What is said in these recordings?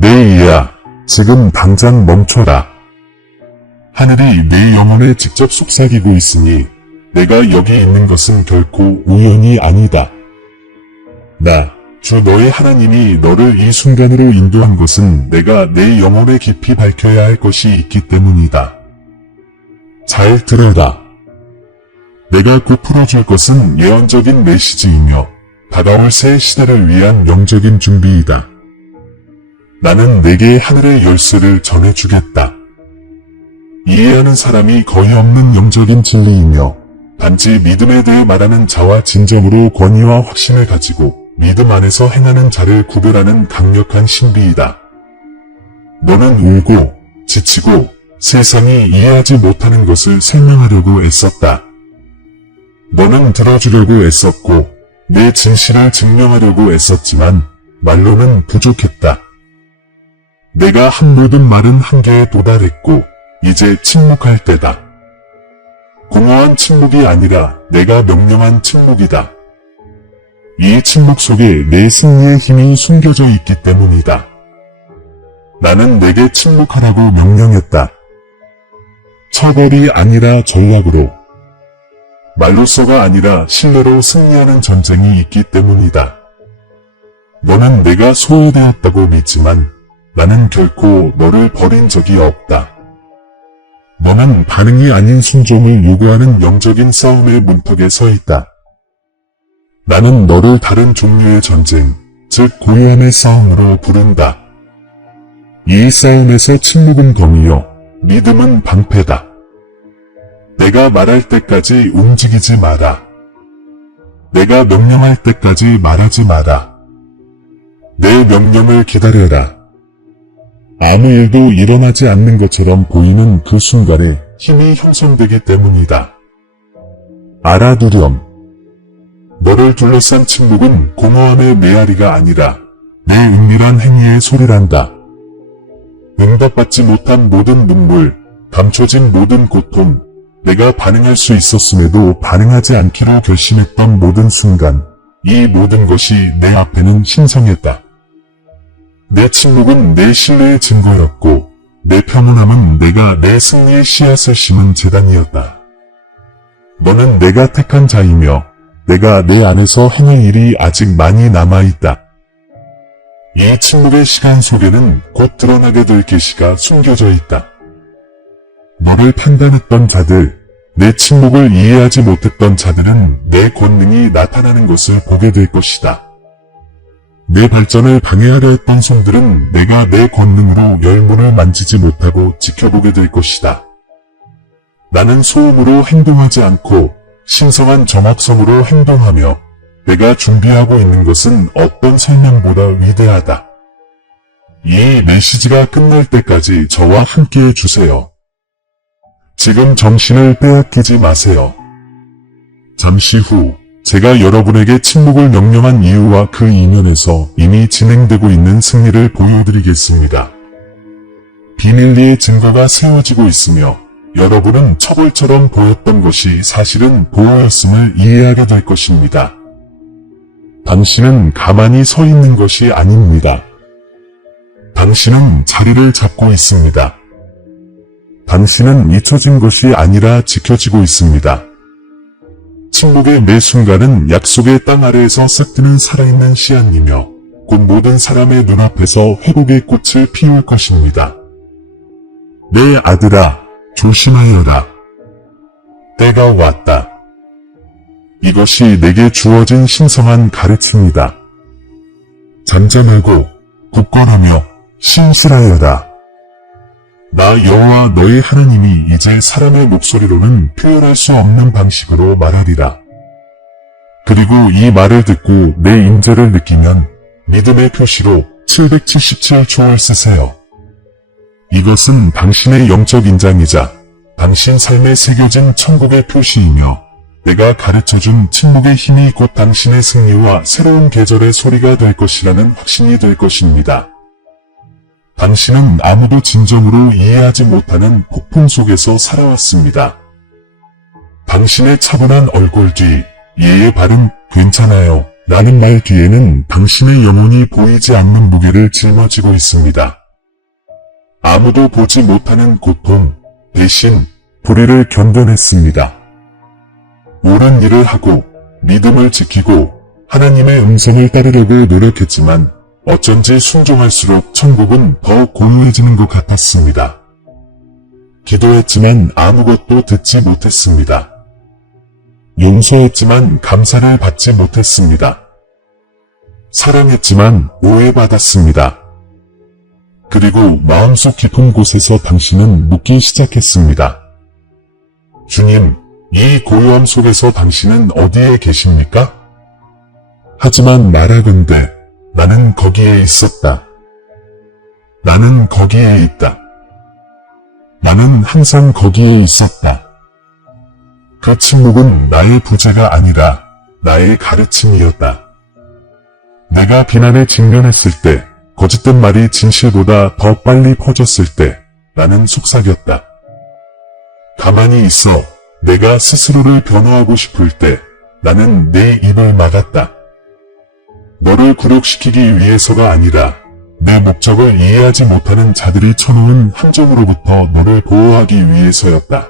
내 이야, 지금 당장 멈춰라. 하늘이 내 영혼에 직접 속삭이고 있으니 내가 여기 있는 것은 결코 우연이 아니다. 주 너의 하나님이 너를 이 순간으로 인도한 것은 내가 내 영혼에 깊이 밝혀야 할 것이 있기 때문이다. 잘 들어라. 내가 곧 풀어줄 것은 예언적인 메시지이며 다가올 새 시대를 위한 영적인 준비이다. 나는 내게 하늘의 열쇠를 전해주겠다. 이해하는 사람이 거의 없는 영적인 진리이며 단지 믿음에 대해 말하는 자와 진정으로 권위와 확신을 가지고 믿음 안에서 행하는 자를 구별하는 강력한 신비이다. 너는 울고 지치고 세상이 이해하지 못하는 것을 설명하려고 애썼다. 너는 들어주려고 애썼고 내 진실을 증명하려고 애썼지만 말로는 부족했다. 내가 한 모든 말은 한계에 도달했고 이제 침묵할 때다. 공허한 침묵이 아니라 내가 명령한 침묵이다. 이 침묵 속에 내 승리의 힘이 숨겨져 있기 때문이다. 나는 내게 침묵하라고 명령했다. 처벌이 아니라 전략으로, 말로써가 아니라 신뢰로 승리하는 전쟁이 있기 때문이다. 너는 내가 소외되었다고 믿지만 나는 결코 너를 버린 적이 없다. 너는 반응이 아닌 순종을 요구하는 영적인 싸움의 문턱에 서 있다. 나는 너를 다른 종류의 전쟁, 즉 고요함의 싸움으로 부른다. 이 싸움에서 침묵은 검이요, 믿음은 방패다. 내가 말할 때까지 움직이지 마라. 내가 명령할 때까지 말하지 마라. 내 명령을 기다려라. 아무 일도 일어나지 않는 것처럼 보이는 그 순간에 힘이 형성되기 때문이다. 알아두렴. 너를 둘러싼 침묵은 공허함의 메아리가 아니라 내 은밀한 행위의 소리란다. 응답받지 못한 모든 눈물, 감춰진 모든 고통, 내가 반응할 수 있었음에도 반응하지 않기로 결심했던 모든 순간, 이 모든 것이 내 앞에는 신성했다. 내 침묵은 내 신뢰의 증거였고, 내 평온함은 내가 내 승리의 씨앗을 심은 재단이었다. 너는 내가 택한 자이며, 내가 내 안에서 행할 일이 아직 많이 남아있다. 이 침묵의 시간 속에는 곧 드러나게 될 계시가 숨겨져 있다. 너를 판단했던 자들, 내 침묵을 이해하지 못했던 자들은 내 권능이 나타나는 것을 보게 될 것이다. 내 발전을 방해하려 했던 손들은 내가 내 권능으로 열문을 만지지 못하고 지켜보게 될 것이다. 나는 소음으로 행동하지 않고 신성한 정확성으로 행동하며 내가 준비하고 있는 것은 어떤 설명보다 위대하다. 이 메시지가 끝날 때까지 저와 함께해 주세요. 지금 정신을 빼앗기지 마세요. 잠시 후 제가 여러분에게 침묵을 명령한 이유와 그 이면에서 이미 진행되고 있는 승리를 보여드리겠습니다. 비밀리에 증거가 세워지고 있으며 여러분은 처벌처럼 보였던 것이 사실은 보호였음을 이해하게 될 것입니다. 당신은 가만히 서 있는 것이 아닙니다. 당신은 자리를 잡고 있습니다. 당신은 잊혀진 것이 아니라 지켜지고 있습니다. 침묵의 매 순간은 약속의 땅 아래에서 싹트는 살아있는 씨앗이며 곧 모든 사람의 눈앞에서 회복의 꽃을 피울 것입니다. 내 아들아, 조심하여라. 때가 왔다. 이것이 내게 주어진 신성한 가르침이다. 잠잠하고 굳건하며 신실하여라. 나 여호와 너의 하나님이 이제 사람의 목소리로는 표현할 수 없는 방식으로 말하리라. 그리고 이 말을 듣고 내 임재를 느끼면 믿음의 표시로 777초를 쓰세요. 이것은 당신의 영적 인장이자 당신 삶에 새겨진 천국의 표시이며 내가 가르쳐준 침묵의 힘이 곧 당신의 승리와 새로운 계절의 소리가 될 것이라는 확신이 될 것입니다. 당신은 아무도 진정으로 이해하지 못하는 폭풍 속에서 살아왔습니다. 당신의 차분한 얼굴 뒤, 예의 바른, 괜찮아요, 라는 말 뒤에는 당신의 영혼이 보이지 않는 무게를 짊어지고 있습니다. 아무도 보지 못하는 고통, 대신 불의를 견뎌냈습니다. 옳은 일을 하고 믿음을 지키고 하나님의 음성을 따르려고 노력했지만 어쩐지 순종할수록 천국은 더 고요해지는 것 같았습니다. 기도했지만 아무것도 듣지 못했습니다. 용서했지만 감사를 받지 못했습니다. 사랑했지만 오해받았습니다. 그리고 마음속 깊은 곳에서 당신은 묻기 시작했습니다. 주님, 이 고요함 속에서 당신은 어디에 계십니까? 하지만 말하건대 나는 거기에 있었다. 나는 거기에 있다. 나는 항상 거기에 있었다. 그 침묵은 나의 부재가 아니라 나의 가르침이었다. 내가 비난에 직면했을 때, 거짓된 말이 진실보다 더 빨리 퍼졌을 때 나는 속삭였다. 가만히 있어 내가 스스로를 변호하고 싶을 때 나는 내 입을 막았다. 너를 굴욕시키기 위해서가 아니라 내 목적을 이해하지 못하는 자들이 쳐놓은 함정으로부터 너를 보호하기 위해서였다.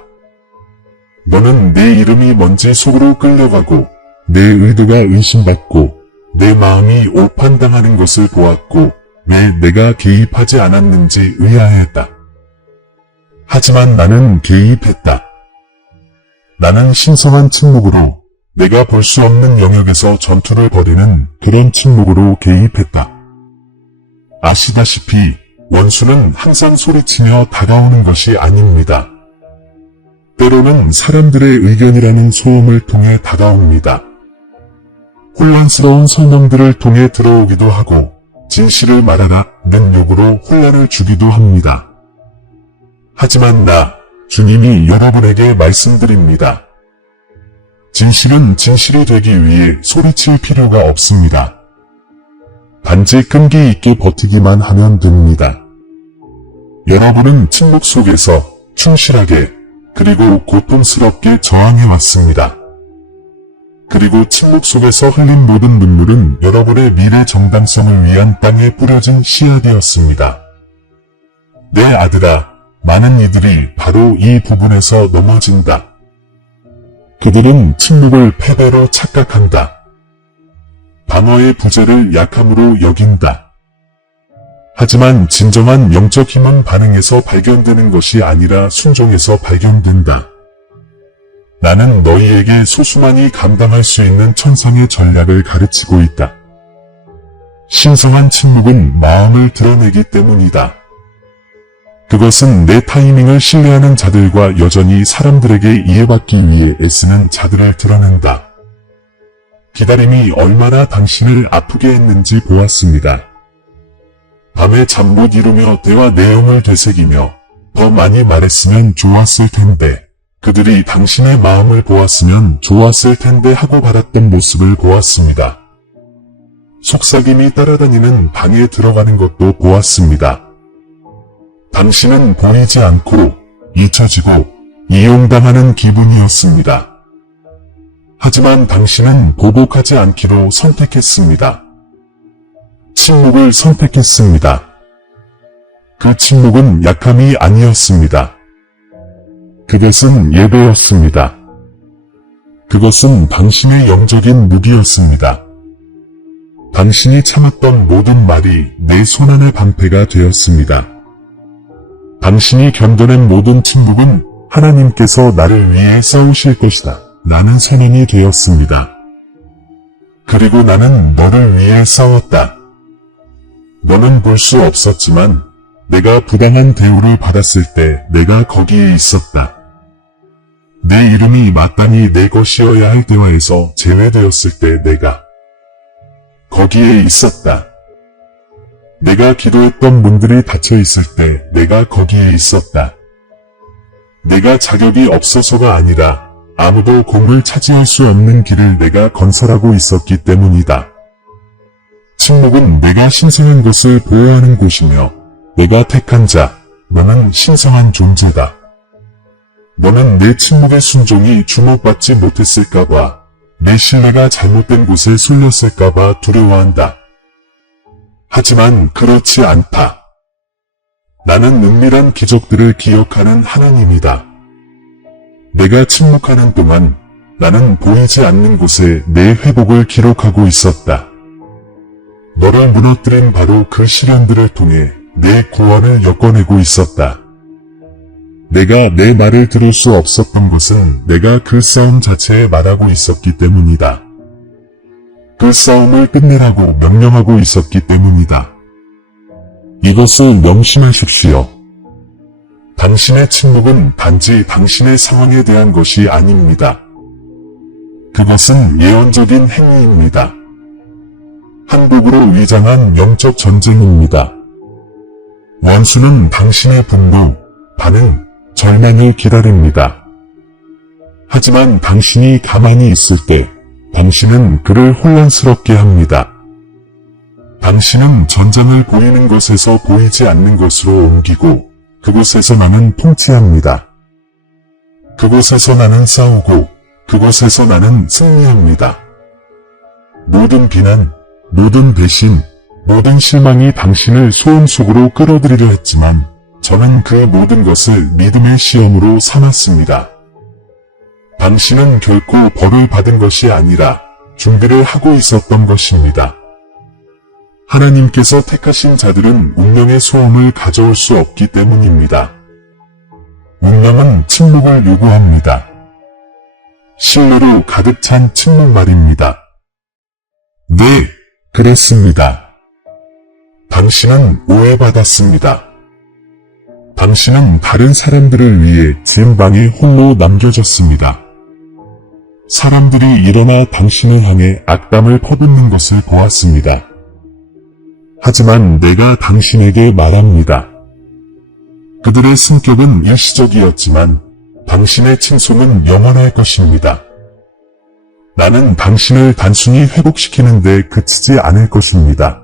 너는 내 이름이 뭔지 속으로 끌려가고 내 의도가 의심받고 내 마음이 오판당하는 것을 보았고 왜 내가 개입하지 않았는지 의아했다. 하지만 나는 개입했다. 나는 신성한 침묵으로 내가 볼 수 없는 영역에서 전투를 벌이는 그런 침묵으로 개입했다. 아시다시피 원수는 항상 소리치며 다가오는 것이 아닙니다. 때로는 사람들의 의견이라는 소음을 통해 다가옵니다. 혼란스러운 설명들을 통해 들어오기도 하고 진실을 말하라는 욕으로 혼란을 주기도 합니다. 하지만 주님이 여러분에게 말씀드립니다. 진실은 진실이 되기 위해 소리칠 필요가 없습니다. 단지 끈기 있게 버티기만 하면 됩니다. 여러분은 침묵 속에서 충실하게 그리고 고통스럽게 저항해 왔습니다. 그리고 침묵 속에서 흘린 모든 눈물은 여러분의 미래 정당성을 위한 땅에 뿌려진 씨앗이었습니다. 내 아들아, 많은 이들이 바로 이 부분에서 넘어진다. 그들은 침묵을 패배로 착각한다. 방어의 부재를 약함으로 여긴다. 하지만 진정한 영적 힘은 반응에서 발견되는 것이 아니라 순종에서 발견된다. 나는 너희에게 소수만이 감당할 수 있는 천상의 전략을 가르치고 있다. 신성한 침묵은 마음을 드러내기 때문이다. 그것은 내 타이밍을 신뢰하는 자들과 여전히 사람들에게 이해받기 위해 애쓰는 자들을 드러낸다. 기다림이 얼마나 당신을 아프게 했는지 보았습니다. 밤에 잠 못 이루며 대화 내용을 되새기며 더 많이 말했으면 좋았을 텐데, 그들이 당신의 마음을 보았으면 좋았을 텐데 하고 받았던 모습을 보았습니다. 속삭임이 따라다니는 방에 들어가는 것도 보았습니다. 당신은 보이지 않고 잊혀지고 이용당하는 기분이었습니다. 하지만 당신은 보복하지 않기로 선택했습니다. 침묵을 선택했습니다. 그 침묵은 약함이 아니었습니다. 그것은 예배였습니다. 그것은 당신의 영적인 무기였습니다. 당신이 참았던 모든 말이 내 손안의 방패가 되었습니다. 당신이 견뎌낸 모든 침묵은 하나님께서 나를 위해 싸우실 것이다. 라는 선언이 되었습니다. 그리고 나는 너를 위해 싸웠다. 너는 볼 수 없었지만 내가 부당한 대우를 받았을 때 내가 거기에 있었다. 내 이름이 마땅히 내 것이어야 할 대화에서 제외되었을 때 내가 거기에 있었다. 내가 기도했던 문들이 닫혀 있을 때 내가 거기에 있었다. 내가 자격이 없어서가 아니라 아무도 공을 차지할 수 없는 길을 내가 건설하고 있었기 때문이다. 침묵은 내가 신성한 것을 보호하는 곳이며 내가 택한 자, 너는 신성한 존재다. 너는 내 침묵의 순종이 주목받지 못했을까봐 내 신뢰가 잘못된 곳에 쏠렸을까봐 두려워한다. 하지만 그렇지 않다. 나는 은밀한 기적들을 기억하는 하나님이다. 내가 침묵하는 동안 나는 보이지 않는 곳에 내 회복을 기록하고 있었다. 너를 무너뜨린 바로 그 시련들을 통해 내 구원을 엮어내고 있었다. 내가 내 말을 들을 수 없었던 것은 내가 그 싸움 자체에 말하고 있었기 때문이다. 그 싸움을 끝내라고 명령하고 있었기 때문이다. 이것을 명심하십시오. 당신의 침묵은 단지 당신의 상황에 대한 것이 아닙니다. 그것은 예언적인 행위입니다. 한복으로 위장한 영적 전쟁입니다. 원수는 당신의 분노, 반응, 절망을 기다립니다. 하지만 당신이 가만히 있을 때 당신은 그를 혼란스럽게 합니다. 당신은 전장을 보이는 것에서 보이지 않는 것으로 옮기고 그곳에서 나는 통치합니다. 그곳에서 나는 싸우고 그곳에서 나는 승리합니다. 모든 비난, 모든 배신, 모든 실망이 당신을 소음 속으로 끌어들이려 했지만 저는 그 모든 것을 믿음의 시험으로 삼았습니다. 당신은 결코 벌을 받은 것이 아니라 준비를 하고 있었던 것입니다. 하나님께서 택하신 자들은 운명의 소음을 가져올 수 없기 때문입니다. 운명은 침묵을 요구합니다. 신뢰로 가득 찬 침묵 말입니다. 네, 그렇습니다. 당신은 오해받았습니다. 당신은 다른 사람들을 위해 진방에 홀로 남겨졌습니다. 사람들이 일어나 당신을 향해 악담을 퍼붓는 것을 보았습니다. 하지만 내가 당신에게 말합니다. 그들의 승격은 일시적이었지만 당신의 칭송은 영원할 것입니다. 나는 당신을 단순히 회복시키는 데 그치지 않을 것입니다.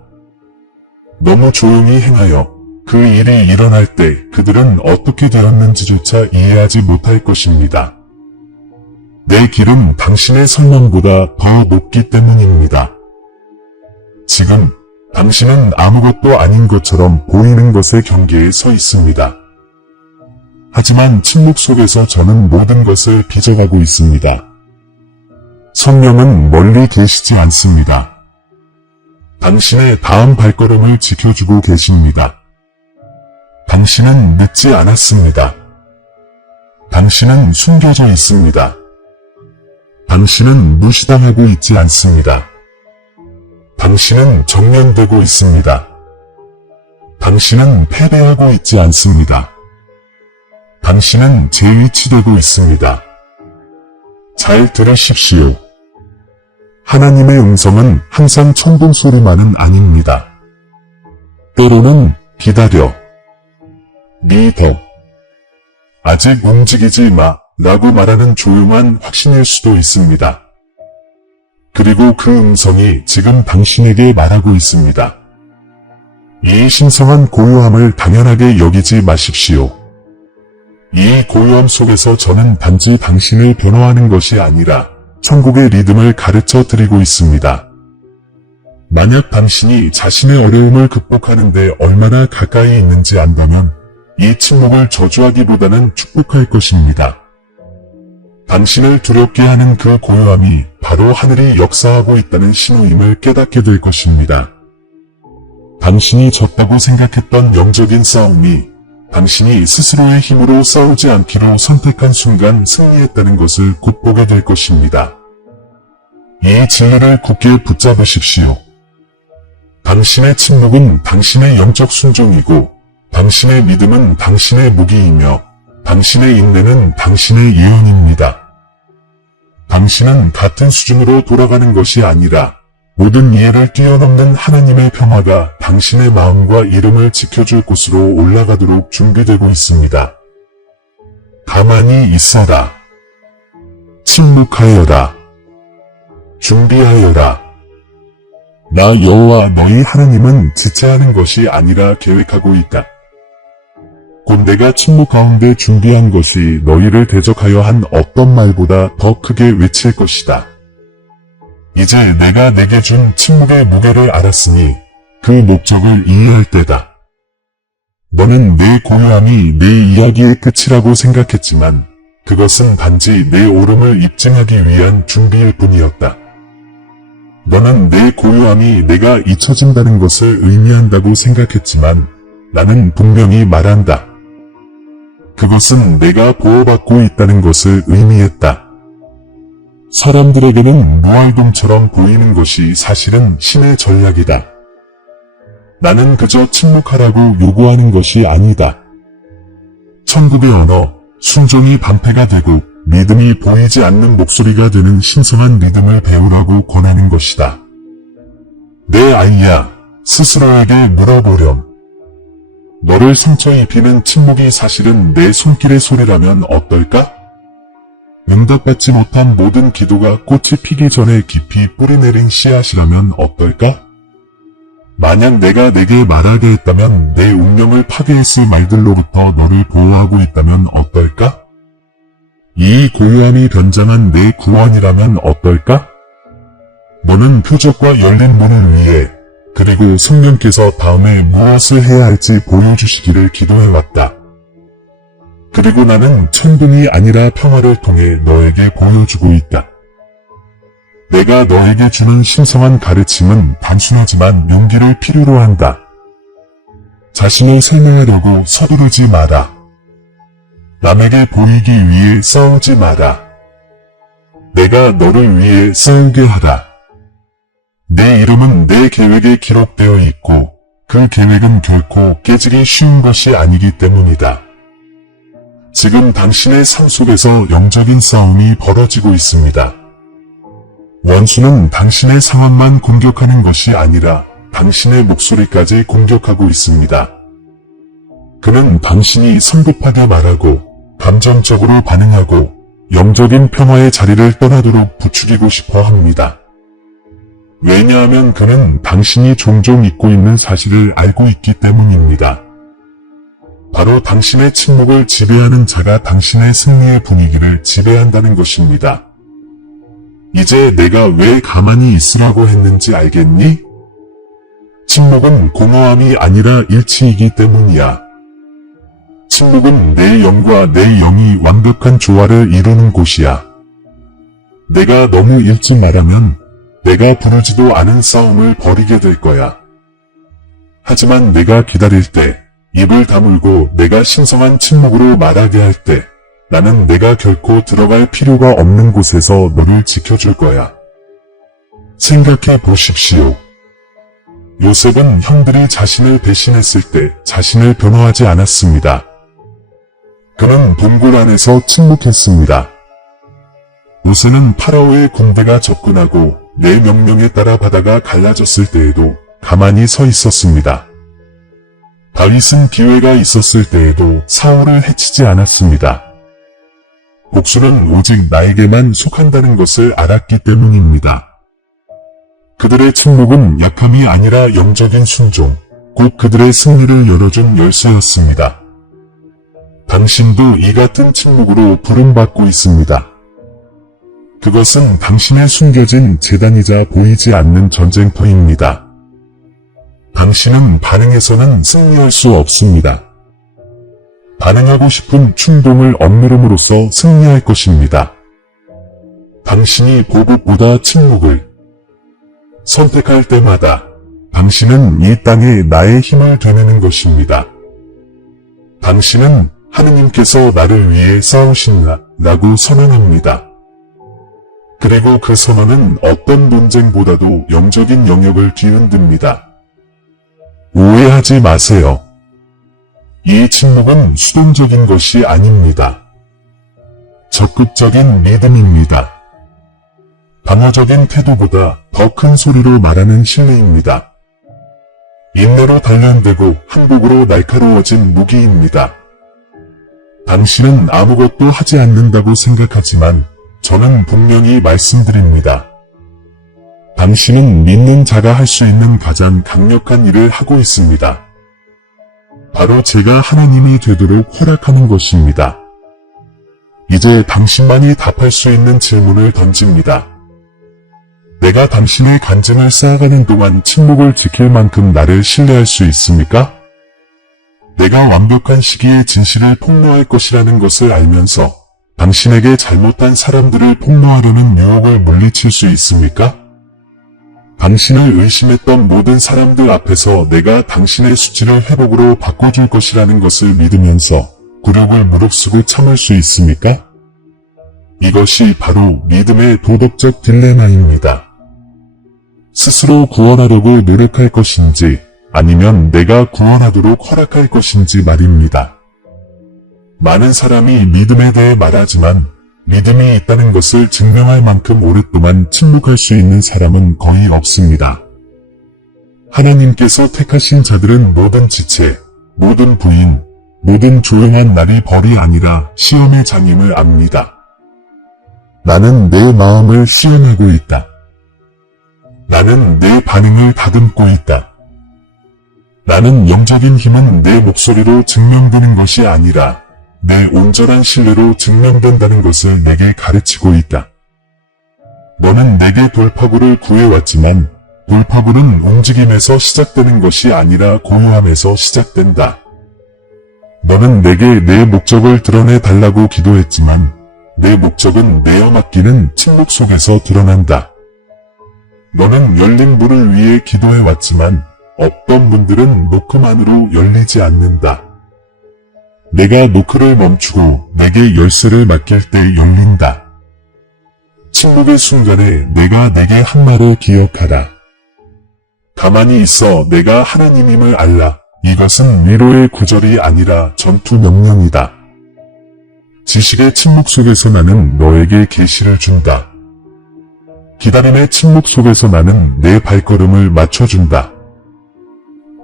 너무 조용히 행하여 그 일이 일어날 때 그들은 어떻게 되었는지조차 이해하지 못할 것입니다. 내 길은 당신의 설명보다 더 높기 때문입니다. 지금 당신은 아무것도 아닌 것처럼 보이는 것의 경계에 서 있습니다. 하지만 침묵 속에서 저는 모든 것을 빚어가고 있습니다. 성령은 멀리 계시지 않습니다. 당신의 다음 발걸음을 지켜주고 계십니다. 당신은 늦지 않았습니다. 당신은 숨겨져 있습니다. 당신은 무시당하고 있지 않습니다. 당신은 정면되고 있습니다. 당신은 패배하고 있지 않습니다. 당신은 재위치되고 있습니다. 잘 들으십시오. 하나님의 음성은 항상 천둥 소리만은 아닙니다. 때로는 기다려, 믿어, 아직 움직이지 마 라고 말하는 조용한 확신일 수도 있습니다. 그리고 그 음성이 지금 당신에게 말하고 있습니다. 이 신성한 고요함을 당연하게 여기지 마십시오. 이 고요함 속에서 저는 단지 당신을 변호하는 것이 아니라 천국의 리듬을 가르쳐 드리고 있습니다. 만약 당신이 자신의 어려움을 극복하는 데 얼마나 가까이 있는지 안다면 이 침묵을 저주하기보다는 축복할 것입니다. 당신을 두렵게 하는 그 고요함이 바로 하늘이 역사하고 있다는 신호임을 깨닫게 될 것입니다. 당신이 졌다고 생각했던 영적인 싸움이 당신이 스스로의 힘으로 싸우지 않기로 선택한 순간 승리했다는 것을 곧 보게 될 것입니다. 이 진리를 굳게 붙잡으십시오. 당신의 침묵은 당신의 영적 순종이고 당신의 믿음은 당신의 무기이며 당신의 인내는 당신의 예언입니다. 당신은 같은 수준으로 돌아가는 것이 아니라 모든 이해를 뛰어넘는 하나님의 평화가 당신의 마음과 이름을 지켜줄 곳으로 올라가도록 준비되고 있습니다. 가만히 있어라. 침묵하여라. 준비하여라. 나 여호와 너희 하나님은 지체하는 것이 아니라 계획하고 있다. 곧 내가 침묵 가운데 준비한 것이 너희를 대적하여 한 어떤 말보다 더 크게 외칠 것이다. 이제 내가 내게 준 침묵의 무게를 알았으니 그 목적을 이해할 때다. 너는 내 고요함이 내 이야기의 끝이라고 생각했지만 그것은 단지 내 오름을 입증하기 위한 준비일 뿐이었다. 너는 내 고요함이 내가 잊혀진다는 것을 의미한다고 생각했지만 나는 분명히 말한다. 그것은 내가 보호받고 있다는 것을 의미했다. 사람들에게는 무활동처럼 보이는 것이 사실은 신의 전략이다. 나는 그저 침묵하라고 요구하는 것이 아니다. 천국의 언어, 순종이 방패가 되고 믿음이 보이지 않는 목소리가 되는 신성한 믿음을 배우라고 권하는 것이다. 내 아이야, 스스로에게 물어보렴. 너를 상처 입히는 침묵이 사실은 내 손길의 소리라면 어떨까? 응답받지 못한 모든 기도가 꽃이 피기 전에 깊이 뿌리내린 씨앗이라면 어떨까? 만약 내가 내게 말하게 했다면 내 운명을 파괴했을 말들로부터 너를 보호하고 있다면 어떨까? 이 고요함이 변장한 내 구원이라면 어떨까? 너는 표적과 열린 문을 위해 그리고 성령께서 다음에 무엇을 해야 할지 보여주시기를 기도해왔다. 그리고 나는 천둥이 아니라 평화를 통해 너에게 보여주고 있다. 내가 너에게 주는 신성한 가르침은 단순하지만 용기를 필요로 한다. 자신을 설명하려고 서두르지 마라. 남에게 보이기 위해 싸우지 마라. 내가 너를 위해 싸우게 하라. 내 이름은 내 계획에 기록되어 있고 그 계획은 결코 깨지기 쉬운 것이 아니기 때문이다. 지금 당신의 삶 속에서 영적인 싸움이 벌어지고 있습니다. 원수는 당신의 상황만 공격하는 것이 아니라 당신의 목소리까지 공격하고 있습니다. 그는 당신이 성급하게 말하고 감정적으로 반응하고 영적인 평화의 자리를 떠나도록 부추기고 싶어 합니다. 왜냐하면 그는 당신이 종종 잊고 있는 사실을 알고 있기 때문입니다. 바로 당신의 침묵을 지배하는 자가 당신의 승리의 분위기를 지배한다는 것입니다. 이제 내가 왜 가만히 있으라고 했는지 알겠니? 침묵은 공허함이 아니라 일치이기 때문이야. 침묵은 내 영과 내 영이 완벽한 조화를 이루는 곳이야. 내가 너무 일찍 말하면 내가 부르지도 않은 싸움을 벌이게 될 거야. 하지만 내가 기다릴 때, 입을 다물고 내가 신성한 침묵으로 말하게 할 때, 나는 내가 결코 들어갈 필요가 없는 곳에서 너를 지켜줄 거야. 생각해 보십시오. 요셉은 형들이 자신을 배신했을 때 자신을 변호하지 않았습니다. 그는 동굴 안에서 침묵했습니다. 모세는 파라오의 군대가 접근하고 내 명령에 따라 바다가 갈라졌을 때에도 가만히 서 있었습니다. 다윗은 기회가 있었을 때에도 사울을 해치지 않았습니다. 복수는 오직 나에게만 속한다는 것을 알았기 때문입니다. 그들의 침묵은 약함이 아니라 영적인 순종, 곧 그들의 승리를 열어준 열쇠였습니다. 당신도 이 같은 침묵으로 부름받고 있습니다. 그것은 당신의 숨겨진 재단이자 보이지 않는 전쟁터입니다. 당신은 반응해서는 승리할 수 없습니다. 반응하고 싶은 충동을 억누름으로써 승리할 것입니다. 당신이 보복보다 침묵을 선택할 때마다 당신은 이 땅에 나의 힘을 되내는 것입니다. 당신은 하느님께서 나를 위해 싸우신다라고 선언합니다. 그리고 그 선언은 어떤 논쟁보다도 영적인 영역을 뒤흔듭니다. 오해하지 마세요. 이 침묵은 수동적인 것이 아닙니다. 적극적인 믿음입니다. 방어적인 태도보다 더 큰 소리로 말하는 신뢰입니다. 인내로 단련되고 항복으로 날카로워진 무기입니다. 당신은 아무것도 하지 않는다고 생각하지만 저는 분명히 말씀드립니다. 당신은 믿는 자가 할 수 있는 가장 강력한 일을 하고 있습니다. 바로 제가 하나님이 되도록 허락하는 것입니다. 이제 당신만이 답할 수 있는 질문을 던집니다. 내가 당신의 간증을 쌓아가는 동안 침묵을 지킬 만큼 나를 신뢰할 수 있습니까? 내가 완벽한 시기에 진실을 폭로할 것이라는 것을 알면서 당신에게 잘못한 사람들을 폭로하려는 유혹을 물리칠 수 있습니까? 당신을 의심했던 모든 사람들 앞에서 내가 당신의 수치를 회복으로 바꿔줄 것이라는 것을 믿으면서 굴욕을 무릅쓰고 참을 수 있습니까? 이것이 바로 믿음의 도덕적 딜레마입니다. 스스로 구원하려고 노력할 것인지 아니면 내가 구원하도록 허락할 것인지 말입니다. 많은 사람이 믿음에 대해 말하지만 믿음이 있다는 것을 증명할 만큼 오랫동안 침묵할 수 있는 사람은 거의 없습니다. 하나님께서 택하신 자들은 모든 지체, 모든 부인, 모든 조용한 날이 벌이 아니라 시험의 장임을 압니다. 나는 내 마음을 시험하고 있다. 나는 내 반응을 다듬고 있다. 나는 영적인 힘은 내 목소리로 증명되는 것이 아니라 내 온전한 신뢰로 증명된다는 것을 내게 가르치고 있다. 너는 내게 돌파구를 구해왔지만 돌파구는 움직임에서 시작되는 것이 아니라 고요함에서 시작된다. 너는 내게 내 목적을 드러내 달라고 기도했지만 내 목적은 내어 맡기는 침묵 속에서 드러난다. 너는 열린 문을 위해 기도해왔지만 어떤 문들은 노크만으로 열리지 않는다. 내가 노크를 멈추고 내게 열쇠를 맡길 때 열린다. 침묵의 순간에 내가 내게 한 말을 기억하라. 가만히 있어 내가 하나님임을 알라. 이것은 위로의 구절이 아니라 전투 명령이다. 지식의 침묵 속에서 나는 너에게 계시를 준다. 기다림의 침묵 속에서 나는 내 발걸음을 맞춰준다.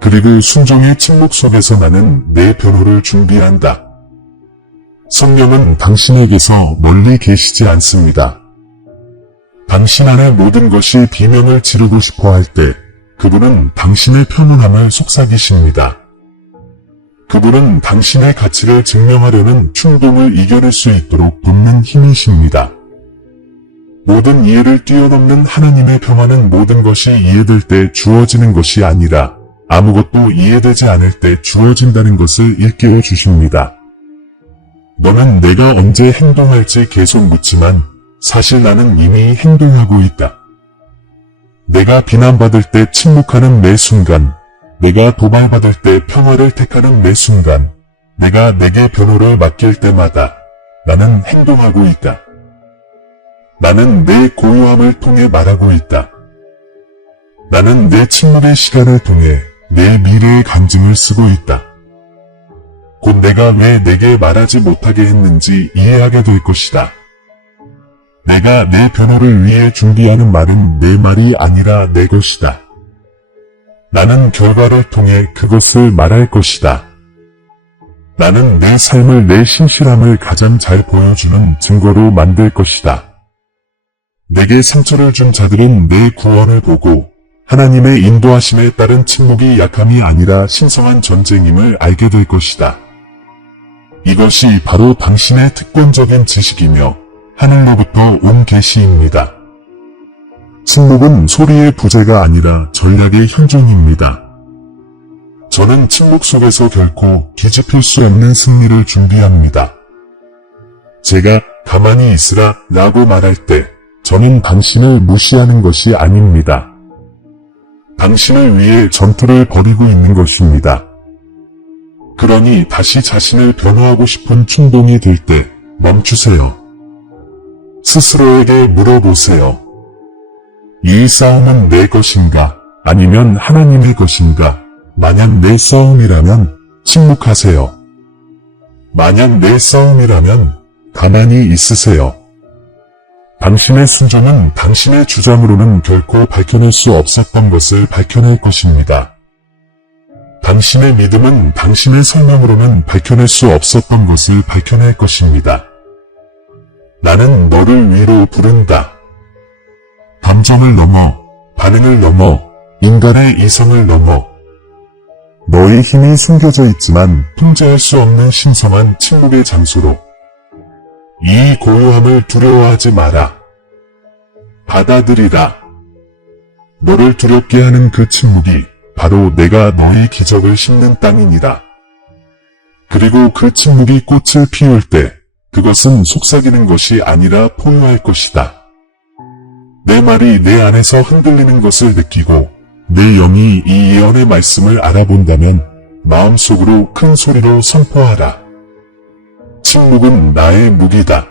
그리고 순종의 침묵 속에서 나는 내 변호를 준비한다. 성령은 당신에게서 멀리 계시지 않습니다. 당신 안에 모든 것이 비명을 지르고 싶어 할 때 그분은 당신의 평온함을 속삭이십니다. 그분은 당신의 가치를 증명하려는 충동을 이겨낼 수 있도록 돕는 힘이십니다. 모든 이해를 뛰어넘는 하나님의 평화는 모든 것이 이해될 때 주어지는 것이 아니라 아무것도 이해되지 않을 때 주어진다는 것을 일깨워 주십니다. 너는 내가 언제 행동할지 계속 묻지만 사실 나는 이미 행동하고 있다. 내가 비난받을 때 침묵하는 매 순간, 내가 도발받을 때 평화를 택하는 매 순간, 내가 내게 변호를 맡길 때마다 나는 행동하고 있다. 나는 내 고요함을 통해 말하고 있다. 나는 내 침묵의 시간을 통해 내 미래의 간증을 쓰고 있다. 곧 내가 왜 내게 말하지 못하게 했는지 이해하게 될 것이다. 내가 내 변호를 위해 준비하는 말은 내 말이 아니라 내 것이다. 나는 결과를 통해 그것을 말할 것이다. 나는 내 삶을 내 신실함을 가장 잘 보여주는 증거로 만들 것이다. 내게 상처를 준 자들은 내 구원을 보고 하나님의 인도하심에 따른 침묵이 약함이 아니라 신성한 전쟁임을 알게 될 것이다. 이것이 바로 당신의 특권적인 지식이며 하늘로부터 온 계시입니다. 침묵은 소리의 부재가 아니라 전략의 현존입니다. 저는 침묵 속에서 결코 뒤집힐 수 없는 승리를 준비합니다. 제가 가만히 있으라 라고 말할 때 저는 당신을 무시하는 것이 아닙니다. 당신을 위해 전투를 벌이고 있는 것입니다. 그러니 다시 자신을 변호하고 싶은 충동이 들 때 멈추세요. 스스로에게 물어보세요. 이 싸움은 내 것인가 아니면 하나님의 것인가? 만약 내 싸움이라면 침묵하세요. 만약 내 싸움이라면 가만히 있으세요. 당신의 순종은 당신의 주장으로는 결코 밝혀낼 수 없었던 것을 밝혀낼 것입니다. 당신의 믿음은 당신의 설명으로는 밝혀낼 수 없었던 것을 밝혀낼 것입니다. 나는 너를 위로 부른다. 감정을 넘어, 반응을 넘어, 인간의 이성을 넘어. 너의 힘이 숨겨져 있지만 통제할 수 없는 신성한 침묵의 장소로. 이 고요함을 두려워하지 마라. 받아들이라. 너를 두렵게 하는 그 침묵이 바로 내가 너의 기적을 심는 땅이니라. 그리고 그 침묵이 꽃을 피울 때 그것은 속삭이는 것이 아니라 포효할 것이다. 내 말이 내 안에서 흔들리는 것을 느끼고 내 영이 이 예언의 말씀을 알아본다면 마음속으로 큰 소리로 선포하라. 침묵은 나의 무기다.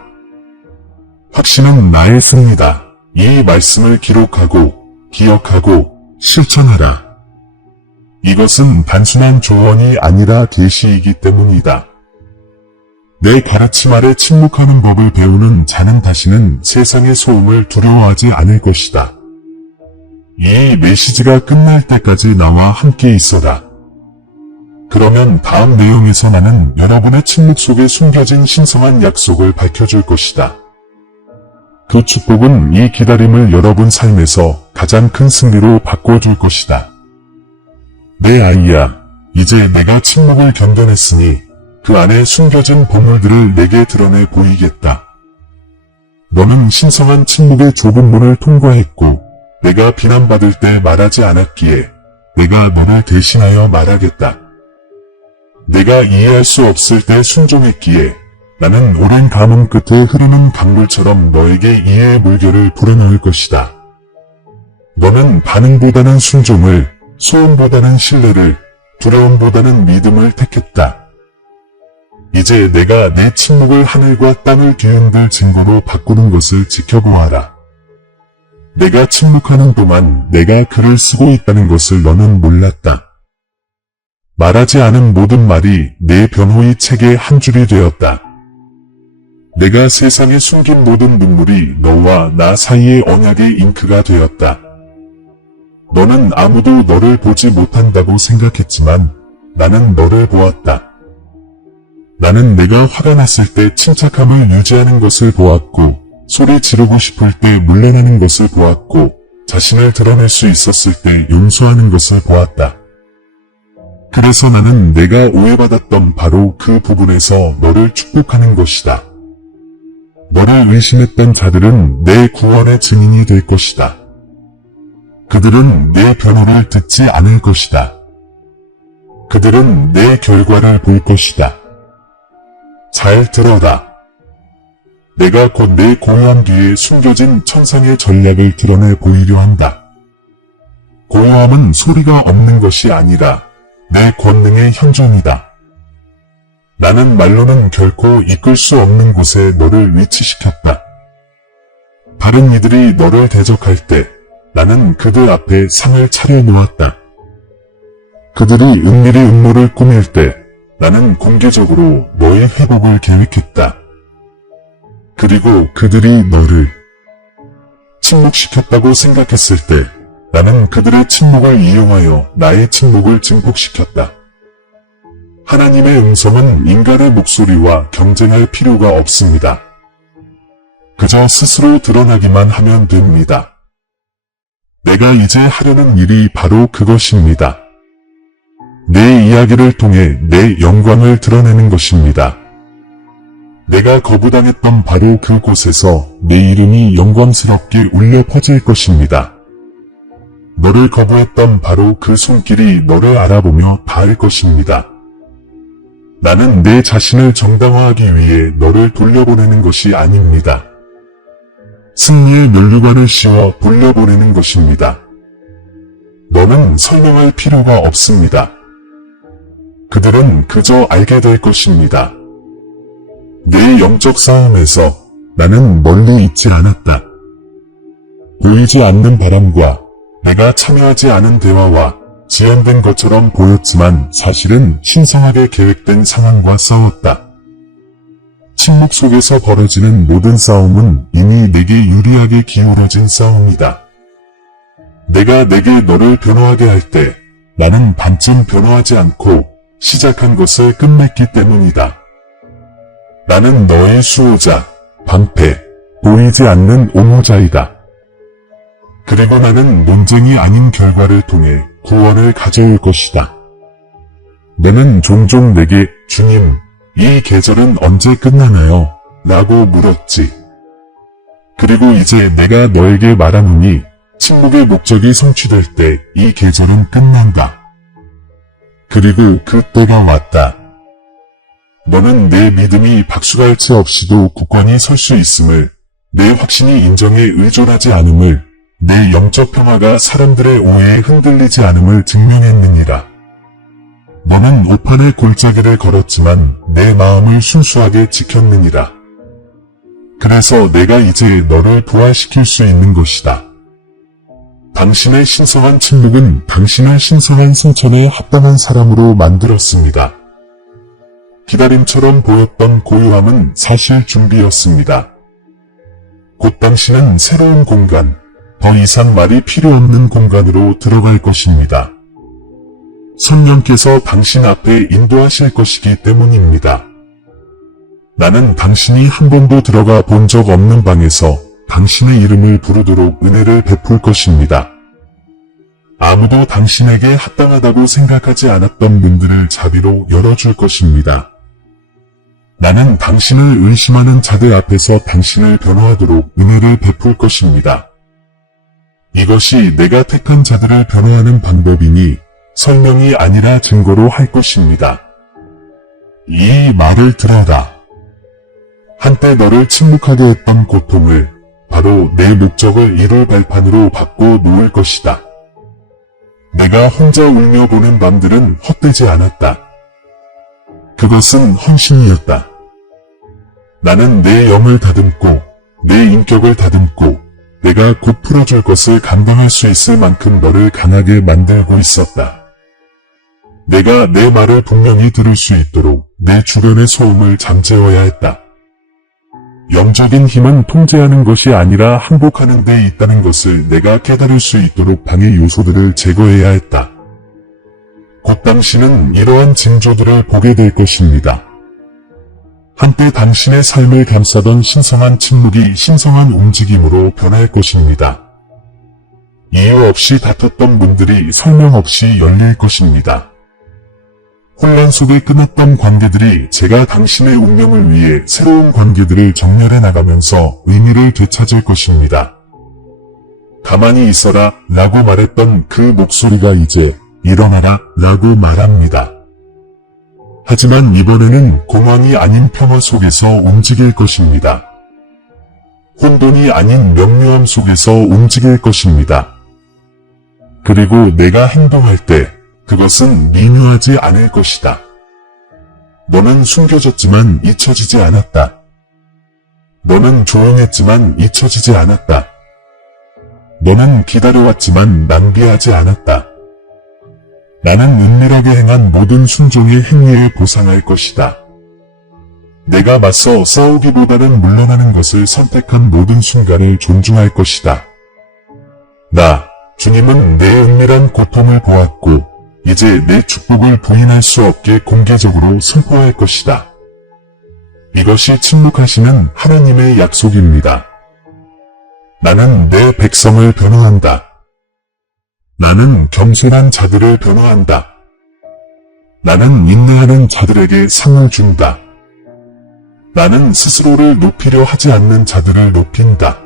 확신은 나의 승리다. 이 말씀을 기록하고 기억하고 실천하라. 이것은 단순한 조언이 아니라 계시이기 때문이다. 내 가르침 아래 침묵하는 법을 배우는 자는 다시는 세상의 소음을 두려워하지 않을 것이다. 이 메시지가 끝날 때까지 나와 함께 있어라. 그러면 다음 내용에서 나는 여러분의 침묵 속에 숨겨진 신성한 약속을 밝혀줄 것이다. 그 축복은 이 기다림을 여러분 삶에서 가장 큰 승리로 바꿔줄 것이다. 내 아이야, 이제 내가 침묵을 견뎌냈으니 그 안에 숨겨진 보물들을 내게 드러내 보이겠다. 너는 신성한 침묵의 좁은 문을 통과했고 내가 비난받을 때 말하지 않았기에 내가 너를 대신하여 말하겠다. 내가 이해할 수 없을 때 순종했기에 나는 오랜 가뭄 끝에 흐르는 강물처럼 너에게 이해의 물결을 불어넣을 것이다. 너는 반응보다는 순종을, 소원보다는 신뢰를, 두려움보다는 믿음을 택했다. 이제 내가 내 침묵을 하늘과 땅을 뒤흔들 증거로 바꾸는 것을 지켜보아라. 내가 침묵하는 동안 내가 글을 쓰고 있다는 것을 너는 몰랐다. 말하지 않은 모든 말이 내 변호의 책의 한 줄이 되었다. 내가 세상에 숨긴 모든 눈물이 너와 나 사이의 언약의 잉크가 되었다. 너는 아무도 너를 보지 못한다고 생각했지만 나는 너를 보았다. 나는 내가 화가 났을 때 침착함을 유지하는 것을 보았고 소리 지르고 싶을 때 물러나는 것을 보았고 자신을 드러낼 수 있었을 때 용서하는 것을 보았다. 그래서 나는 내가 오해받았던 바로 그 부분에서 너를 축복하는 것이다. 너를 의심했던 자들은 내 구원의 증인이 될 것이다. 그들은 내 변호를 듣지 않을 것이다. 그들은 내 결과를 볼 것이다. 잘 들어라. 내가 곧 내 고요함 뒤에 숨겨진 천상의 전략을 드러내 보이려 한다. 고요함은 소리가 없는 것이 아니라 내 권능의 현존이다. 나는 말로는 결코 이끌 수 없는 곳에 너를 위치시켰다. 다른 이들이 너를 대적할 때 나는 그들 앞에 상을 차려놓았다. 그들이 은밀히 음모를 꾸밀 때 나는 공개적으로 너의 회복을 계획했다. 그리고 그들이 너를 침묵시켰다고 생각했을 때 나는 그들의 침묵을 이용하여 나의 침묵을 증폭시켰다. 하나님의 음성은 인간의 목소리와 경쟁할 필요가 없습니다. 그저 스스로 드러나기만 하면 됩니다. 내가 이제 하려는 일이 바로 그것입니다. 내 이야기를 통해 내 영광을 드러내는 것입니다. 내가 거부당했던 바로 그곳에서 내 이름이 영광스럽게 울려 퍼질 것입니다. 너를 거부했던 바로 그 손길이 너를 알아보며 닿을 것입니다. 나는 내 자신을 정당화하기 위해 너를 돌려보내는 것이 아닙니다. 승리의 면류관을 씌워 돌려보내는 것입니다. 너는 설명할 필요가 없습니다. 그들은 그저 알게 될 것입니다. 내 영적 싸움에서 나는 멀리 있지 않았다. 보이지 않는 바람과 내가 참여하지 않은 대화와 지연된 것처럼 보였지만 사실은 신성하게 계획된 상황과 싸웠다. 침묵 속에서 벌어지는 모든 싸움은 이미 내게 유리하게 기울어진 싸움이다. 내가 내게 너를 변호하게 할 때 나는 반쯤 변호하지 않고 시작한 것을 끝맺기 때문이다. 나는 너의 수호자, 방패, 보이지 않는 옹호자이다. 그리고 나는 논쟁이 아닌 결과를 통해 구원을 가져올 것이다. 너는 종종 내게 주님, 이 계절은 언제 끝나나요? 라고 물었지. 그리고 이제 내가 너에게 말하노니 침묵의 목적이 성취될 때 이 계절은 끝난다. 그리고 그 때가 왔다. 너는 내 믿음이 박수갈채 없이도 굳건히 설 수 있음을, 내 확신이 인정에 의존하지 않음을, 내 영적 평화가 사람들의 오해에 흔들리지 않음을 증명했느니라. 너는 오판의 골짜기를 걸었지만 내 마음을 순수하게 지켰느니라. 그래서 내가 이제 너를 부활시킬 수 있는 것이다. 당신의 신성한 침묵은 당신을 신성한 승천에 합당한 사람으로 만들었습니다. 기다림처럼 보였던 고요함은 사실 준비였습니다. 곧 당신은 새로운 공간, 더 이상 말이 필요 없는 공간으로 들어갈 것입니다. 성령께서 당신 앞에 인도하실 것이기 때문입니다. 나는 당신이 한 번도 들어가 본 적 없는 방에서 당신의 이름을 부르도록 은혜를 베풀 것입니다. 아무도 당신에게 합당하다고 생각하지 않았던 문들을 자비로 열어줄 것입니다. 나는 당신을 의심하는 자들 앞에서 당신을 변호하도록 은혜를 베풀 것입니다. 이것이 내가 택한 자들을 변호하는 방법이니 설명이 아니라 증거로 할 것입니다. 이 말을 들어라. 한때 너를 침묵하게 했던 고통을 바로 내 목적을 이룰 발판으로 바꿔 놓을 것이다. 내가 혼자 울며 보는 밤들은 헛되지 않았다. 그것은 헌신이었다. 나는 내 영을 다듬고 내 인격을 다듬고 내가 곧 풀어줄 것을 감당할 수 있을 만큼 너를 강하게 만들고 있었다. 내가 내 말을 분명히 들을 수 있도록 내 주변의 소음을 잠재워야 했다. 영적인 힘은 통제하는 것이 아니라 항복하는 데 있다는 것을 내가 깨달을 수 있도록 방해 요소들을 제거해야 했다. 곧 당신은 이러한 징조들을 보게 될 것입니다. 한때 당신의 삶을 감싸던 신성한 침묵이 신성한 움직임으로 변할 것입니다. 이유 없이 닫혔던 문들이 설명 없이 열릴 것입니다. 혼란 속에 끊었던 관계들이 제가 당신의 운명을 위해 새로운 관계들을 정렬해 나가면서 의미를 되찾을 것입니다. 가만히 있어라 라고 말했던 그 목소리가 이제 일어나라 라고 말합니다. 하지만 이번에는 공황이 아닌 평화 속에서 움직일 것입니다. 혼돈이 아닌 명료함 속에서 움직일 것입니다. 그리고 내가 행동할 때 그것은 미묘하지 않을 것이다. 너는 숨겨졌지만 잊혀지지 않았다. 너는 조용했지만 잊혀지지 않았다. 너는 기다려왔지만 낭비하지 않았다. 나는 은밀하게 행한 모든 순종의 행위에 보상할 것이다. 내가 맞서 싸우기보다는 물러나는 것을 선택한 모든 순간을 존중할 것이다. 나, 주님은 내 은밀한 고통을 보았고, 이제 내 축복을 부인할 수 없게 공개적으로 선포할 것이다. 이것이 침묵하시는 하나님의 약속입니다. 나는 내 백성을 변호한다. 나는 겸손한 자들을 변호한다. 나는 인내하는 자들에게 상을 준다. 나는 스스로를 높이려 하지 않는 자들을 높인다.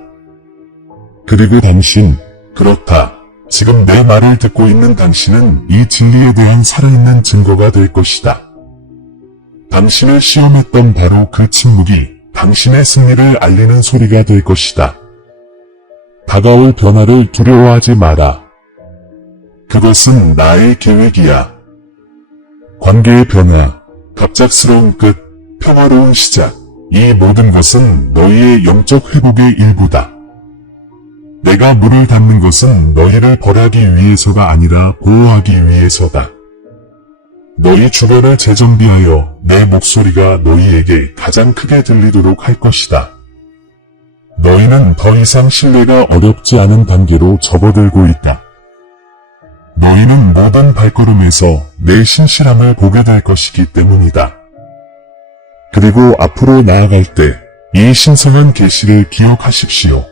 그리고 당신, 그렇다. 지금 내 말을 듣고 있는 당신은 이 진리에 대한 살아있는 증거가 될 것이다. 당신을 시험했던 바로 그 침묵이 당신의 승리를 알리는 소리가 될 것이다. 다가올 변화를 두려워하지 마라. 그것은 나의 계획이야. 관계의 변화, 갑작스러운 끝, 평화로운 시작, 이 모든 것은 너희의 영적 회복의 일부다. 내가 문을 닫는 것은 너희를 벌하기 위해서가 아니라 보호하기 위해서다. 너희 주변을 재정비하여 내 목소리가 너희에게 가장 크게 들리도록 할 것이다. 너희는 더 이상 신뢰가 어렵지 않은 단계로 접어들고 있다. 너희는 모든 발걸음에서 내 신실함을 보게 될 것이기 때문이다. 그리고 앞으로 나아갈 때 이 신성한 계시를 기억하십시오.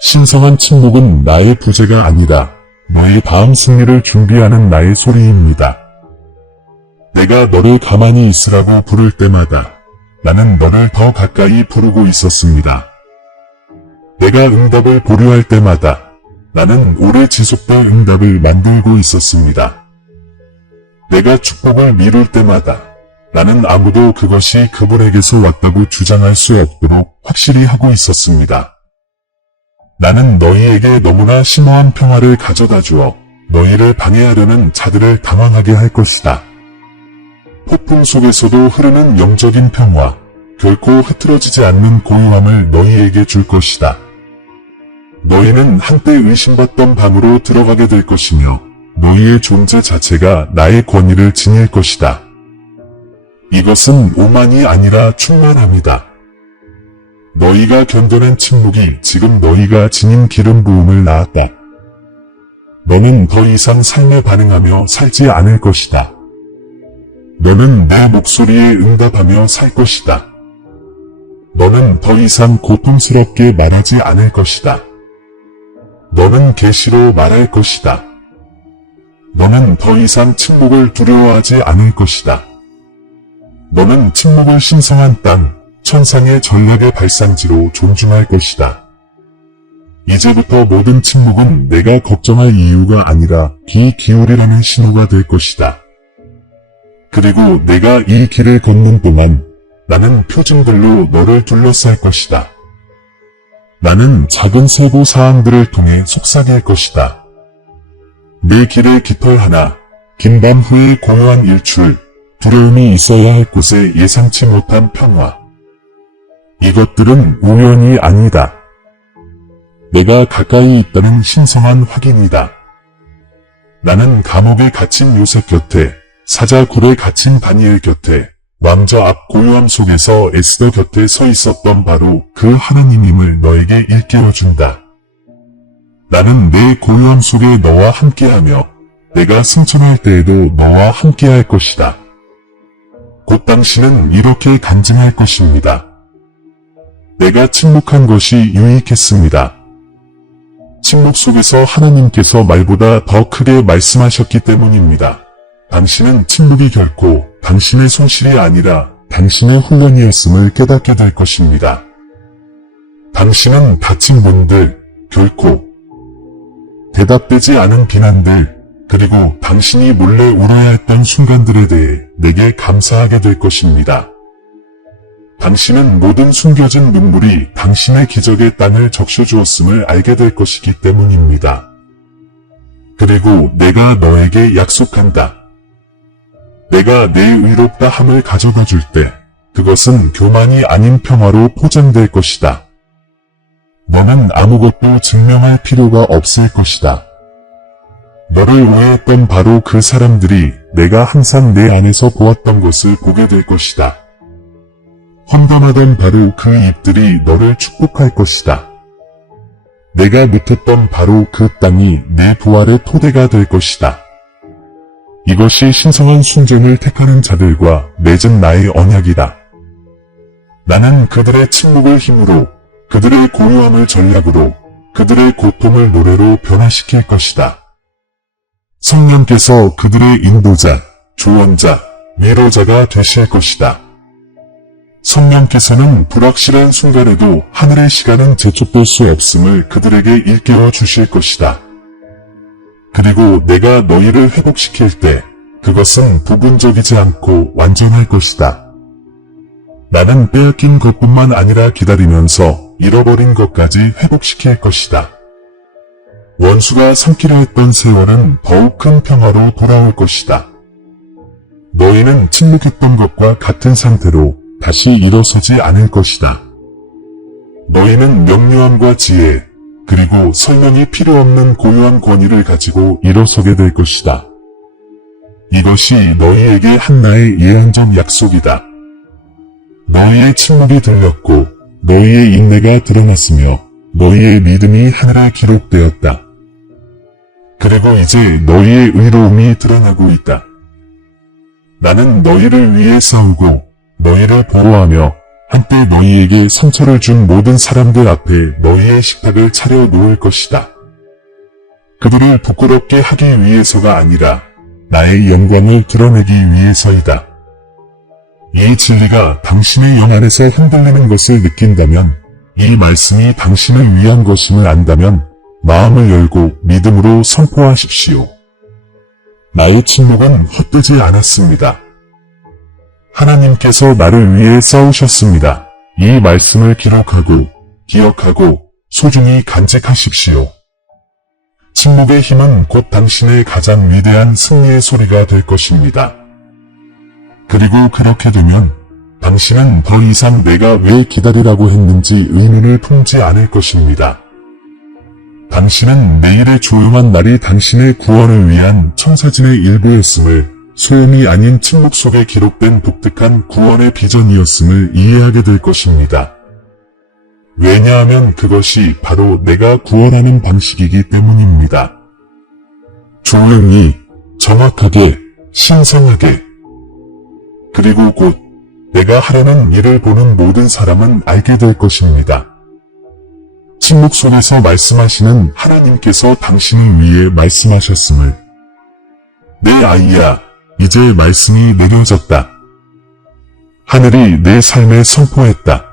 신성한 침묵은 나의 부재가 아니라 너의 다음 승리를 준비하는 나의 소리입니다. 내가 너를 가만히 있으라고 부를 때마다 나는 너를 더 가까이 부르고 있었습니다. 내가 응답을 보류할 때마다 나는 오래 지속될 응답을 만들고 있었습니다. 내가 축복을 미룰 때마다 나는 아무도 그것이 그분에게서 왔다고 주장할 수 없도록 확실히 하고 있었습니다. 나는 너희에게 너무나 심오한 평화를 가져다 주어 너희를 방해하려는 자들을 당황하게 할 것이다. 폭풍 속에서도 흐르는 영적인 평화, 결코 흐트러지지 않는 고요함을 너희에게 줄 것이다. 너희는 한때 의심받던 방으로 들어가게 될 것이며 너희의 존재 자체가 나의 권위를 지닐 것이다. 이것은 오만이 아니라 충만함이다. 너희가 견뎌낸 침묵이 지금 너희가 지닌 기름 부음을 낳았다. 너는 더 이상 삶에 반응하며 살지 않을 것이다. 너는 내 목소리에 응답하며 살 것이다. 너는 더 이상 고통스럽게 말하지 않을 것이다. 너는 계시로 말할 것이다. 너는 더 이상 침묵을 두려워하지 않을 것이다. 너는 침묵을 신성한 땅, 천상의 전략의 발산지로 존중할 것이다. 이제부터 모든 침묵은 내가 걱정할 이유가 아니라 귀 기울이라는 신호가 될 것이다. 그리고 내가 이 길을 걷는 동안 나는 표징들로 너를 둘러쌀 것이다. 나는 작은 세부 사항들을 통해 속삭일 것이다. 내 길의 깃털 하나, 긴 밤 후의 고요한 일출, 두려움이 있어야 할 곳에 예상치 못한 평화. 이것들은 우연이 아니다. 내가 가까이 있다는 신성한 확인이다. 나는 감옥에 갇힌 요셉 곁에, 사자굴에 갇힌 다니엘 곁에, 왕좌 앞 고요함 속에서 에스더 곁에 서 있었던 바로 그 하나님임을 너에게 일깨워준다. 나는 내 고요함 속에 너와 함께하며 내가 승천할 때에도 너와 함께할 것이다. 곧 당신은 이렇게 간증할 것입니다. 내가 침묵한 것이 유익했습니다. 침묵 속에서 하나님께서 말보다 더 크게 말씀하셨기 때문입니다. 당신은 침묵이 결코 당신의 손실이 아니라 당신의 훈련이었음을 깨닫게 될 것입니다. 당신은 다친 분들, 결코 대답되지 않은 비난들, 그리고 당신이 몰래 울어야 했던 순간들에 대해 내게 감사하게 될 것입니다. 당신은 모든 숨겨진 눈물이 당신의 기적의 땅을 적셔주었음을 알게 될 것이기 때문입니다. 그리고 내가 너에게 약속한다. 내가 내 의롭다함을 가져다 줄 때 그것은 교만이 아닌 평화로 포장될 것이다. 너는 아무것도 증명할 필요가 없을 것이다. 너를 오해했던 바로 그 사람들이 내가 항상 내 안에서 보았던 것을 보게 될 것이다. 험담하던 바로 그 입들이 너를 축복할 것이다. 내가 묵혔던 바로 그 땅이 내 부활의 토대가 될 것이다. 이것이 신성한 순종을 택하는 자들과 맺은 나의 언약이다. 나는 그들의 침묵을 힘으로, 그들의 고요함을 전략으로, 그들의 고통을 노래로 변화시킬 것이다. 성령께서 그들의 인도자, 조언자, 위로자가 되실 것이다. 성령께서는 불확실한 순간에도 하늘의 시간은 재촉될 수 없음을 그들에게 일깨워 주실 것이다. 그리고 내가 너희를 회복시킬 때 그것은 부분적이지 않고 완전할 것이다. 나는 빼앗긴 것뿐만 아니라 기다리면서 잃어버린 것까지 회복시킬 것이다. 원수가 삼키려 했던 세월은 더욱 큰 평화로 돌아올 것이다. 너희는 침묵했던 것과 같은 상태로 다시 일어서지 않을 것이다. 너희는 명료함과 지혜, 그리고 설명이 필요 없는 고유한 권위를 가지고 일어서게 될 것이다. 이것이 너희에게 한 나의 예언적 약속이다. 너희의 침묵이 들렸고 너희의 인내가 드러났으며 너희의 믿음이 하늘에 기록되었다. 그리고 이제 너희의 의로움이 드러나고 있다. 나는 너희를 위해 싸우고 너희를 보호하며 한때 너희에게 상처를 준 모든 사람들 앞에 너희의 식탁을 차려 놓을 것이다. 그들을 부끄럽게 하기 위해서가 아니라 나의 영광을 드러내기 위해서이다. 이 진리가 당신의 영 안에서 흔들리는 것을 느낀다면, 이 말씀이 당신을 위한 것임을 안다면 마음을 열고 믿음으로 선포하십시오. 나의 침묵은 헛되지 않았습니다. 하나님께서 나를 위해 싸우셨습니다. 이 말씀을 기록하고 기억하고 소중히 간직하십시오. 침묵의 힘은 곧 당신의 가장 위대한 승리의 소리가 될 것입니다. 그리고 그렇게 되면 당신은 더 이상 내가 왜 기다리라고 했는지 의문을 품지 않을 것입니다. 당신은 내일의 조용한 날이 당신의 구원을 위한 청사진의 일부였음을, 소음이 아닌 침묵 속에 기록된 독특한 구원의 비전이었음을 이해하게 될 것입니다. 왜냐하면 그것이 바로 내가 구원하는 방식이기 때문입니다. 조용히, 정확하게, 신성하게. 그리고 곧 내가 하려는 일을 보는 모든 사람은 알게 될 것입니다. 침묵 속에서 말씀하시는 하나님께서 당신을 위해 말씀하셨음을. 내 아이야, 이제 말씀이 내려졌다. 하늘이 내 삶에 선포했다.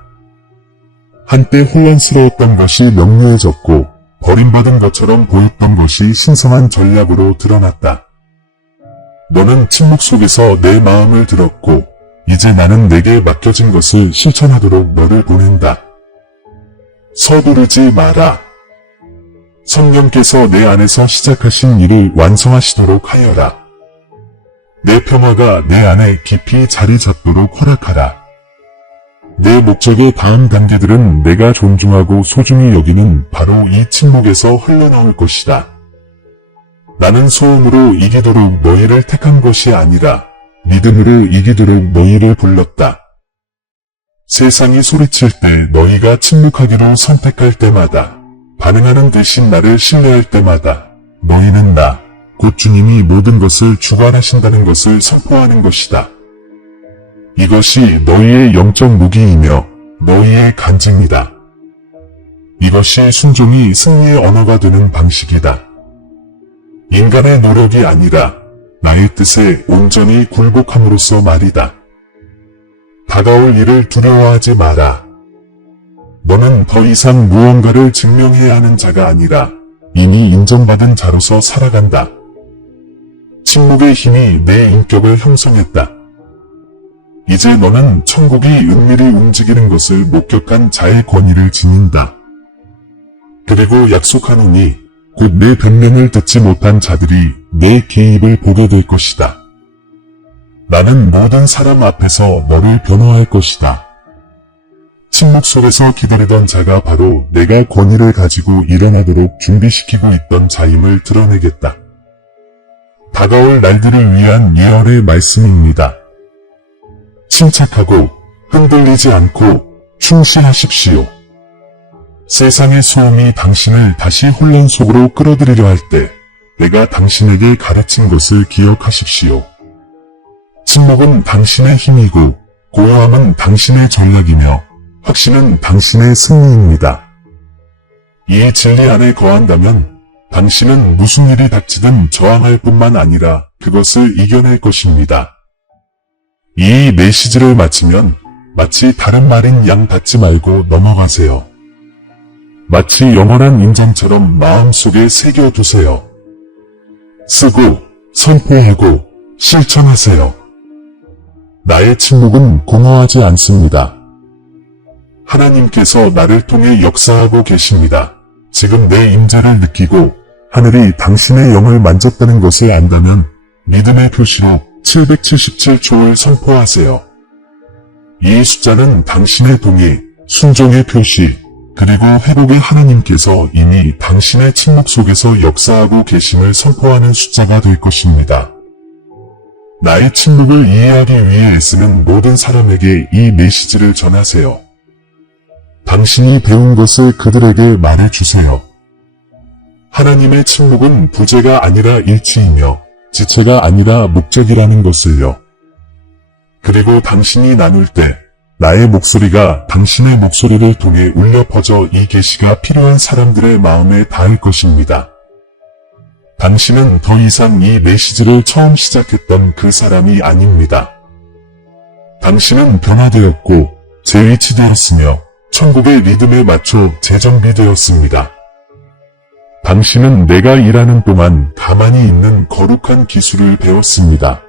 한때 혼란스러웠던 것이 명료해졌고 버림받은 것처럼 보였던 것이 신성한 전략으로 드러났다. 너는 침묵 속에서 내 마음을 들었고 이제 나는 내게 맡겨진 것을 실천하도록 너를 보낸다. 서두르지 마라. 성령께서 내 안에서 시작하신 일을 완성하시도록 하여라. 내 평화가 내 안에 깊이 자리 잡도록 허락하라. 내 목적의 다음 단계들은 내가 존중하고 소중히 여기는 바로 이 침묵에서 흘러나올 것이다. 나는 소음으로 이기도록 너희를 택한 것이 아니라 믿음으로 이기도록 너희를 불렀다. 세상이 소리칠 때 너희가 침묵하기로 선택할 때마다, 반응하는 대신 나를 신뢰할 때마다 너희는 나, 곧 주님이 모든 것을 주관하신다는 것을 선포하는 것이다. 이것이 너희의 영적 무기이며 너희의 간증이다. 이것이 순종이 승리의 언어가 되는 방식이다. 인간의 노력이 아니라 나의 뜻에 온전히 굴복함으로써 말이다. 다가올 일을 두려워하지 마라. 너는 더 이상 무언가를 증명해야 하는 자가 아니라 이미 인정받은 자로서 살아간다. 침묵의 힘이 내 인격을 형성했다. 이제 너는 천국이 은밀히 움직이는 것을 목격한 자의 권위를 지닌다. 그리고 약속하노니 곧 내 변명을 듣지 못한 자들이 내 개입을 보게 될 것이다. 나는 모든 사람 앞에서 너를 변호할 것이다. 침묵 속에서 기다리던 자가 바로 내가 권위를 가지고 일어나도록 준비시키고 있던 자임을 드러내겠다. 다가올 날들을 위한 예언의 말씀입니다. 침착하고 흔들리지 않고 충실하십시오. 세상의 소음이 당신을 다시 혼란 속으로 끌어들이려 할 때 내가 당신에게 가르친 것을 기억하십시오. 침묵은 당신의 힘이고 고요함은 당신의 전략이며 확신은 당신의 승리입니다. 이 진리 안에 거한다면 당신은 무슨 일이 닥치든 저항할 뿐만 아니라 그것을 이겨낼 것입니다. 이 메시지를 마치면 마치 다른 말인 양 받지 말고 넘어가세요. 마치 영원한 인정처럼 마음속에 새겨두세요. 쓰고 선포하고 실천하세요. 나의 침묵은 공허하지 않습니다. 하나님께서 나를 통해 역사하고 계십니다. 지금 내 임재를 느끼고 하늘이 당신의 영을 만졌다는 것을 안다면 믿음의 표시로 777초를 선포하세요. 이 숫자는 당신의 동의, 순종의 표시, 그리고 회복의 하나님께서 이미 당신의 침묵 속에서 역사하고 계심을 선포하는 숫자가 될 것입니다. 나의 침묵을 이해하기 위해 애쓰는 모든 사람에게 이 메시지를 전하세요. 당신이 배운 것을 그들에게 말해주세요. 하나님의 침묵은 부재가 아니라 일치이며 지체가 아니라 목적이라는 것을요. 그리고 당신이 나눌 때 나의 목소리가 당신의 목소리를 통해 울려 퍼져 이 계시가 필요한 사람들의 마음에 닿을 것입니다. 당신은 더 이상 이 메시지를 처음 시작했던 그 사람이 아닙니다. 당신은 변화되었고 재위치되었으며 천국의 리듬에 맞춰 재정비되었습니다. 당신은 내가 일하는 동안 가만히 있는 거룩한 기술을 배웠습니다.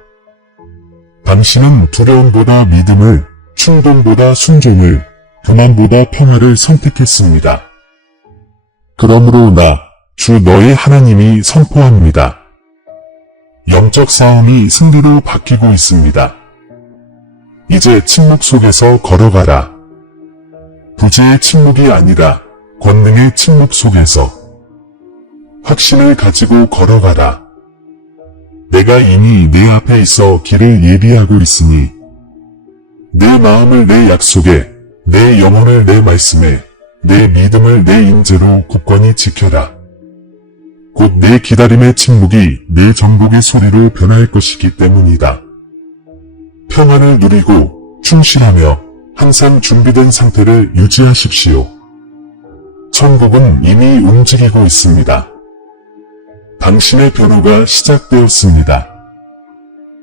당신은 두려움보다 믿음을, 충동보다 순종을, 교만보다 평화를 선택했습니다. 그러므로 나, 주 너의 하나님이 선포합니다. 영적 싸움이 승리로 바뀌고 있습니다. 이제 침묵 속에서 걸어가라. 부재의 침묵이 아니라 권능의 침묵 속에서 확신을 가지고 걸어가라. 내가 이미 내 앞에 있어 길을 예비하고 있으니 내 마음을 내 약속에, 내 영혼을 내 말씀에, 내 믿음을 내 인재로 굳건히 지켜라. 곧 내 기다림의 침묵이 내 정복의 소리로 변할 것이기 때문이다. 평안을 누리고 충실하며 항상 준비된 상태를 유지하십시오. 천국은 이미 움직이고 있습니다. 당신의 변호가 시작되었습니다.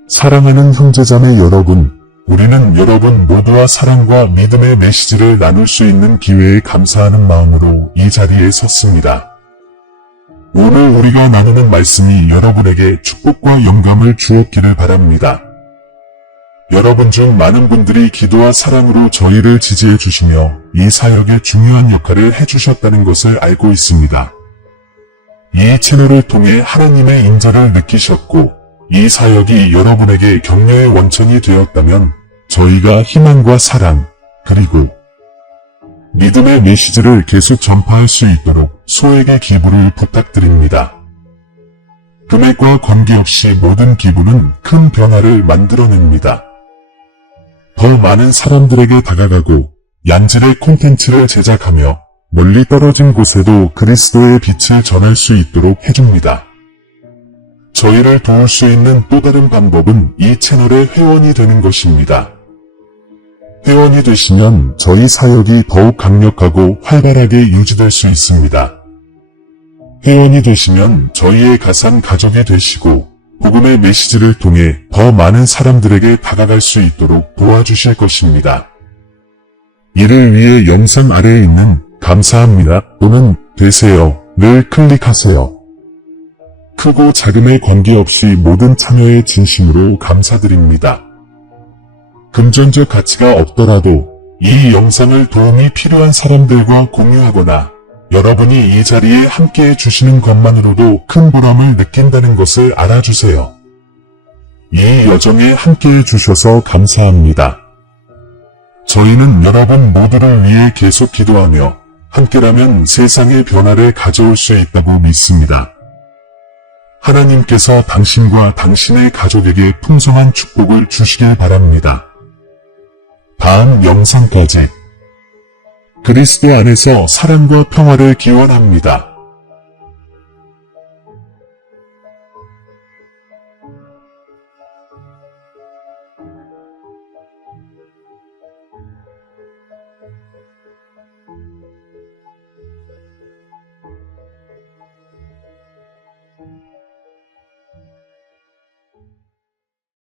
사랑하는 형제자매 여러분, 우리는 여러분 모두와 사랑과 믿음의 메시지를 나눌 수 있는 기회에 감사하는 마음으로 이 자리에 섰습니다. 오늘 우리가 나누는 말씀이 여러분에게 축복과 영감을 주었기를 바랍니다. 여러분 중 많은 분들이 기도와 사랑으로 저희를 지지해 주시며 이 사역에 중요한 역할을 해주셨다는 것을 알고 있습니다. 이 채널을 통해 하나님의 인자를 느끼셨고 이 사역이 여러분에게 격려의 원천이 되었다면 저희가 희망과 사랑 그리고 믿음의 메시지를 계속 전파할 수 있도록 소액의 기부를 부탁드립니다. 금액과 관계없이 모든 기부는 큰 변화를 만들어냅니다. 더 많은 사람들에게 다가가고 양질의 콘텐츠를 제작하며 멀리 떨어진 곳에도 그리스도의 빛을 전할 수 있도록 해줍니다. 저희를 도울 수 있는 또 다른 방법은 이 채널의 회원이 되는 것입니다. 회원이 되시면 저희 사역이 더욱 강력하고 활발하게 유지될 수 있습니다. 회원이 되시면 저희의 가산 가족이 되시고 복음의 메시지를 통해 더 많은 사람들에게 다가갈 수 있도록 도와주실 것입니다. 이를 위해 영상 아래에 있는 감사합니다 또는 되세요를 클릭하세요. 크고 작음에 관계없이 모든 참여에 진심으로 감사드립니다. 금전적 가치가 없더라도 이 영상을 도움이 필요한 사람들과 공유하거나 여러분이 이 자리에 함께해 주시는 것만으로도 큰 보람을 느낀다는 것을 알아주세요. 이 여정에 함께해 주셔서 감사합니다. 저희는 여러분 모두를 위해 계속 기도하며 함께라면 세상의 변화를 가져올 수 있다고 믿습니다. 하나님께서 당신과 당신의 가족에게 풍성한 축복을 주시길 바랍니다. 다음 영상까지 그리스도 안에서 사랑과 평화를 기원합니다.